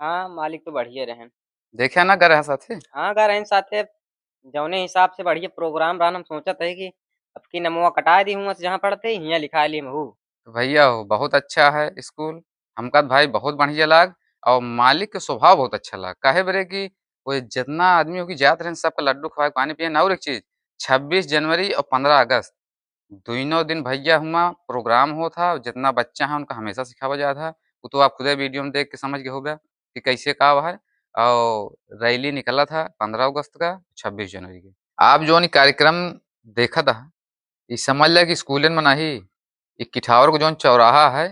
हाँ, मालिक तो बढ़िया रहन। देखा ना गए साथे हाँ, गा रहन साथे जौने हिसाब से बढ़िया प्रोग्राम रहन हम सोचत है कि अब की नमवा कटा दी हूँ जहाँ पढ़ते हियाँ लिखा ली महू। तो भैया हो बहुत अच्छा है स्कूल हमका तो भाई बहुत बढ़िया लाग और मालिक के स्वभाव बहुत अच्छा लाग काहे बरे कि वो जितना आदमी हो की जात रहे सबका लड्डू खवाए पानी पिए और एक चीज 26 जनवरी और 15 अगस्त दोनों दिन भैया हुआ प्रोग्राम हो था जितना बच्चा है उनका हमेशा सिखावा जाता था वो तो आप खुद वीडियो में देख के समझ गए हो गया कि कैसे का है। और रैली निकला था 15 अगस्त का 26 जनवरी के आप जो नहीं कार्यक्रम देखा था ये समझ लिया कि स्कूलन में नहीं ये किठावर को जो चौराहा है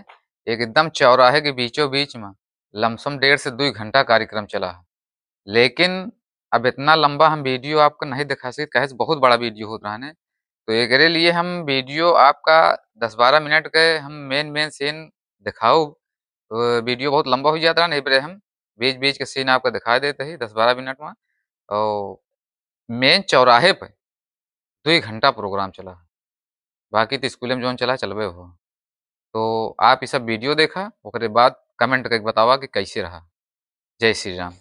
एकदम चौराहे के बीचों बीच में लमसम 1.5 से 2 घंटा कार्यक्रम चला है। लेकिन अब इतना लंबा हम वीडियो आपको नहीं दिखा सकते कहे से बहुत बड़ा वीडियो हो रहा है तो एकरे लिए हम वीडियो आपका 10-12 मिनट के हम मेन मेन सीन दिखाओ वीडियो बहुत लंबा हो जाता है नहीं बरे हम बीच बीच के सीन आपको दिखा देते ही 10-12 मिनट में और मेन चौराहे पे 2 घंटा प्रोग्राम चला है बाकी तो स्कूल में जो चला चलबे हो। तो आप ये सब वीडियो देखा ओकरे बाद कमेंट करके बतावा कि कैसे रहा। जय श्री राम।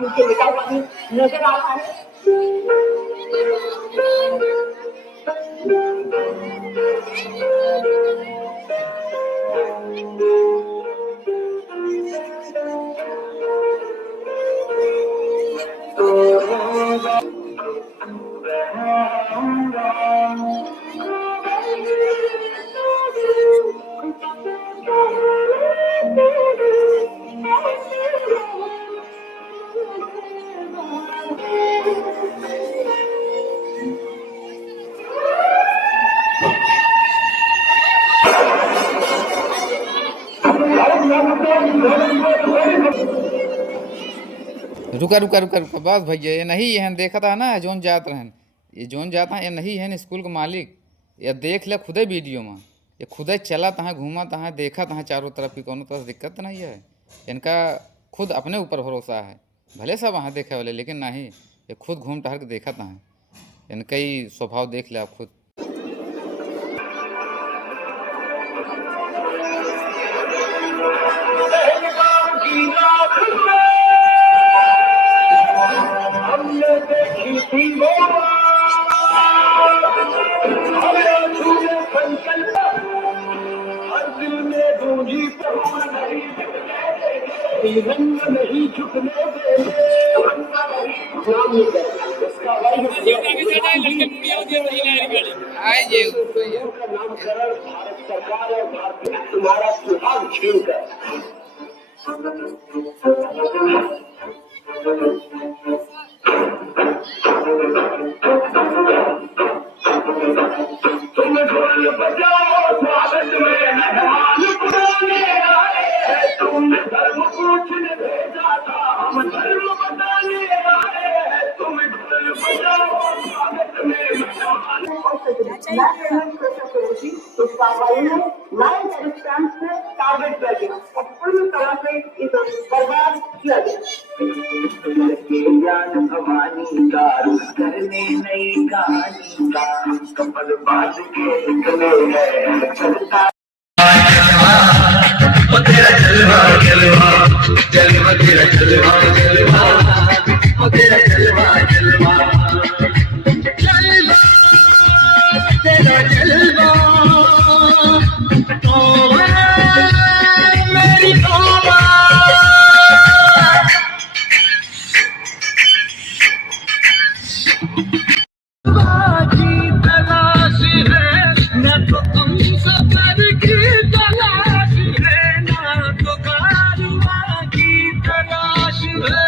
नजर आता है रुका रुका रुका रुका बस भैया ये नहीं है देखा था ना जोन जात रहन ये जोन जाता है ये नहीं है स्कूल का मालिक ये देख ले खुदे वीडियो में ये खुदे चला तहाँ घूमा तहाँ देखा तहाँ चारों तरफ की कोनो तरह दिक्कत तो नहीं है इनका खुद अपने ऊपर भरोसा है भले सब वहाँ देखे वाले लेकिन नहीं ये खुद घूम टहल के देखा तहाँ इनका ही स्वभाव देख ले आप खुद। नहीं झुकने नामकरण भारत सरकार और भारत तुम्हारा सुहाग छीन कर बजाओ स्वागत में मेहमान बुलाने आए हैं तुम धर्म पूछने भेजा था हम धर्म बताने आए हैं तुम ढोल बजाओ स्वागत में मेहमान इस कार्रवाई में 9 एरोप्लेन्स को टारगेट किया गया और पूरी तरह से इसे बर्बाद किया गया। ज्ञान भवानी का करने नई कहानी का कपल बाज के निकले हैं चलता तेरा जलवा जलवा जलवा तेरा जलवा जलवा तेरा जलवा जलवा तेरा जलवा मेरी तौबा की तलाश है न तो तुम सफर की तलाश है न तो कारवां की तलाश है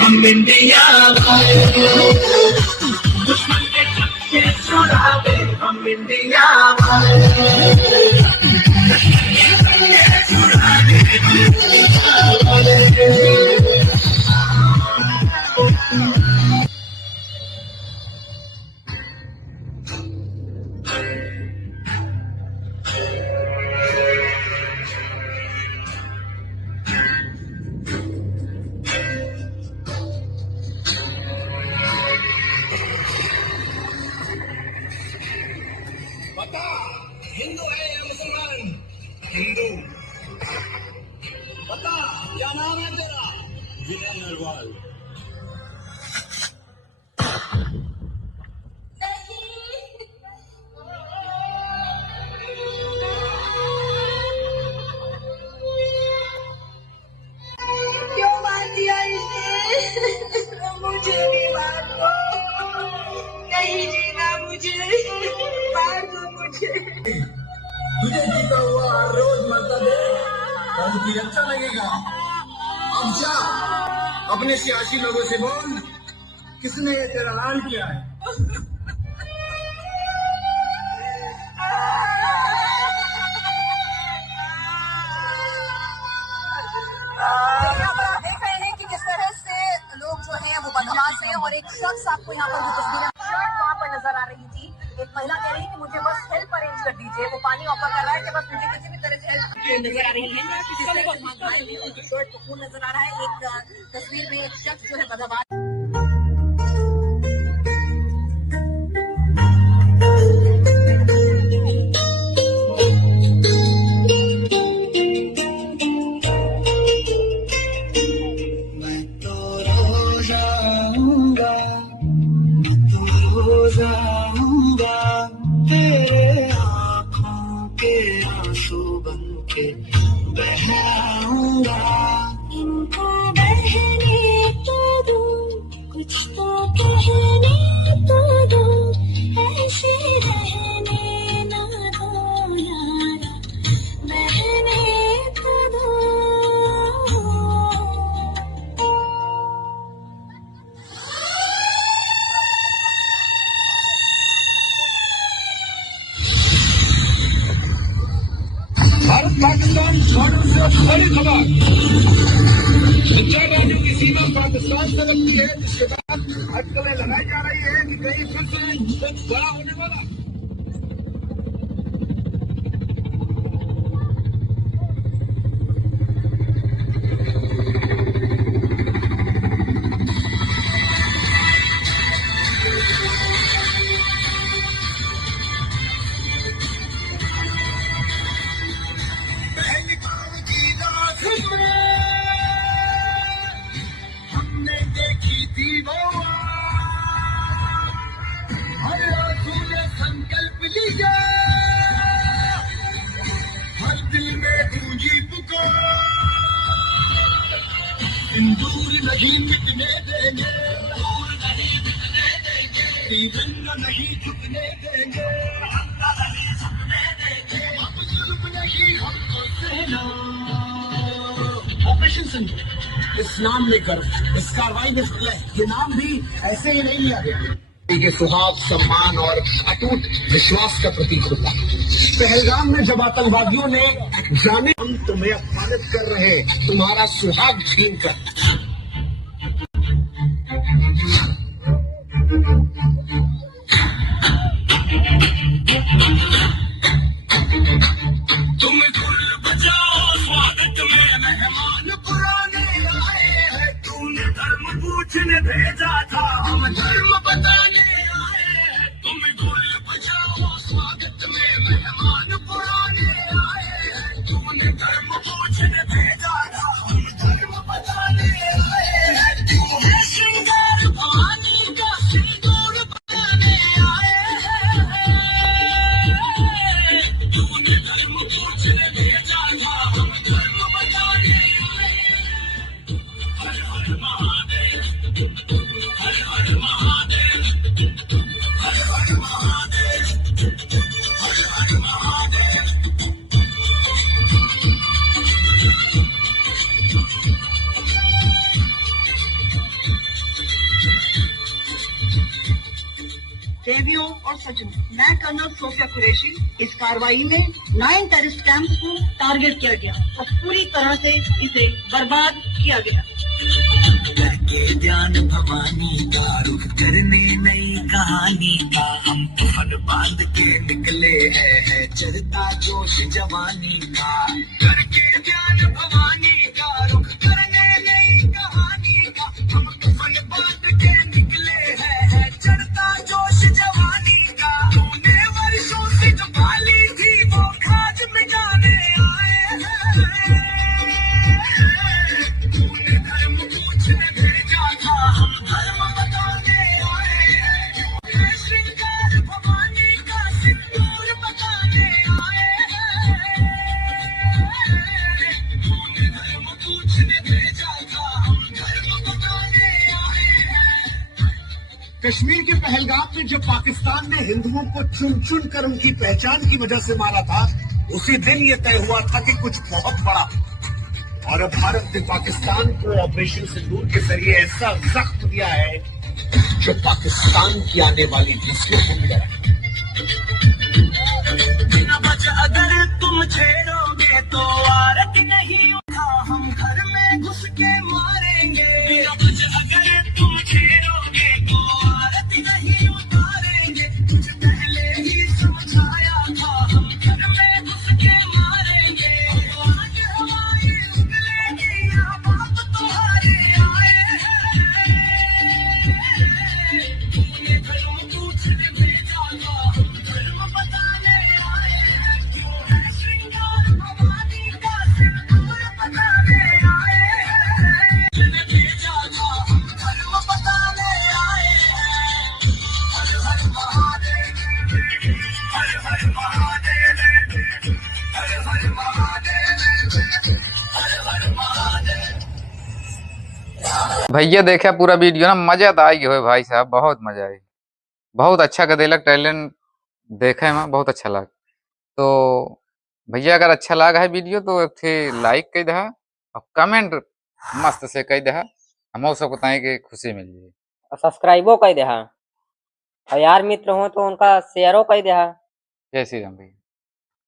हम इंडिया वाले दुश्मन के छक्के छुड़ावे हम इंडिया बता हिंदू है या मुसलमान हिंदू बता क्या नाम है तेरा विनय नरवाल क्यों मार दिया इसे मुझे भी मार दो नहीं जीना मुझे मार दो मुझे तुझे जीता हुआ हर रोज मरता दे तो तुझे अच्छा लगेगा। अब जा अपने सियासी लोगों से बोल किसने ये तेरा ऐलान किया है। देख रहे हैं कि किस तरह से लोग जो हैं वो बदमाश हैं और एक शख्स आपको यहाँ पर वो तस्वीरें शर्ट वहाँ पर नजर आ रही थी। एक महिला कह रही है कि मुझे बस हेल्प अरेंज कर दीजिए। वो पानी ऑफर कर रहा है कि बस मुझे किसी भी तरह से हेल्प नजर आ रही है। शर्ट को खून नजर आ रहा है। एक तस्वीर में एक शख्स जो है बदमाश तेरे आँखों के आंसू बन के बहाऊंगा इनको बहने तो दो कुछ तो कहने तो दो ऐसे रहने ना दो यारा बहने तो दो भारत पाकिस्तान बॉर्डर से बड़ी खबर 4 राज्यों की सीमा पाकिस्तान से लगती है जिसके बाद अटकलें लगाई जा रही है कि कहीं फिर से कुछ बड़ा होने वाला। हमने देखी थी वो हर आंसू ने संकल्प लिया हर दिल में गूंजी पुकार सिंदूर नहीं मिटने देंगे तिरंगा नहीं झुकने देंगे हम जुल्म नहीं हमको सहना। ऑपरेशन सिंदूर इस नाम में करो इस कार्रवाई में ये नाम भी ऐसे ही नहीं लिया गया। के सुहाग, सम्मान और अटूट विश्वास का प्रतीक होता है। पहलगाम में जब आतंकवादियों ने जाने हम तुम्हें अपमानित कर रहे, तुम्हारा सुहाग छीन कर। तुम ढोल बजाओ, स्वागत में मेहमान पुराने आए हैं। तूने धर्म पूछने भेजा था, हम धर्म बताने आए हैं। तुम ढोल बजाओ, स्वागत में मेहमान पुराने आए हैं। तूने धर्म पूछने भेजा था, हम धर्म बताने आए हैं। तू है श्रृंगार भवानी का सिंदूर बताने आए हैं। तूने धर्म पूछने भेजा था, हम धर्म बताने आए हैं। हर हर महादेव, हर हर महादेव, हर हर महादेव, हर हर महादेव। देवियों और सज्जनों, मैं कर्नल सोफिया कुरैशी। इस कार्रवाई में 9 टेररिस्ट कैंप को टारगेट किया गया और पूरी तरह से इसे बर्बाद किया गया। करके ध्यान भवानी का, रुख करने नई कहानी का, हम फन बांध के निकले हैं, चढ़ता जोश जवानी का। करके ध्यान भवानी का, रुख करने नई कहानी का, हम फन बांध के निकले हैं, चढ़ता जोश जवानी का। तूने वर्षों से जो पाली थी, वो खाज मिटाने आए हैं। तूने धर्म पूछने भेजा था, हम धर्म बताने आए हैं। श्रृंगार भवानी का सिंदूर बताने आए हैं। तूने धर्म पूछने भेजा था, हम धर्म बताने आए हैं। कश्मीर के पहलगाम में जब पाकिस्तान ने हिंदुओं को चुन चुन कर उनकी पहचान की वजह से मारा था, उसी दिन ये तय हुआ था कि कुछ बहुत बड़ा। और अब भारत ने पाकिस्तान को ऑपरेशन सिंदूर के जरिए ऐसा जख्म दिया है जो पाकिस्तान की आने वाली नस्लों को मिला है। बिना वजह अगर तुम छेड़ोगे तो आरती नहीं उठा, हम घर में घुस के मारेंगे। बिना वजह अगर तुम छेड़ोगे तो आरती नहीं उतारेंगे। तुझे पहले ही समझाया था, हम घर में घुस के मारेंगे। आज हमारी उंगली यहाँ बाप तुम्हारे आए हैं। तूने धर्म पूछने भेजा था, हम धर्म बताने आए हैं। क्यों है श्रृंगार भवानी का सिंदूर बताने आए हैं। तूने भेजा था, हम धर्म बताने आए हैं। हर हर महादेव, हर हर महादेव, हर हर महादेव, हर हर महादेव। भैया देखा पूरा वीडियो ना, मजा तो आई हो भाई साहब, बहुत मजा आई, बहुत अच्छा कदेलक टैलेंट देखे में बहुत अच्छा लगा। तो भैया अगर अच्छा लगा है वीडियो तो एक थे लाइक कर दहा और कमेंट मस्त से कर दहा, हम सब बताएं कि खुशी मिल जाए। और सब्सक्राइबो कर दे। और यार मित्र हो तो उनका शेयरो कर दे। जय श्री राम भैया।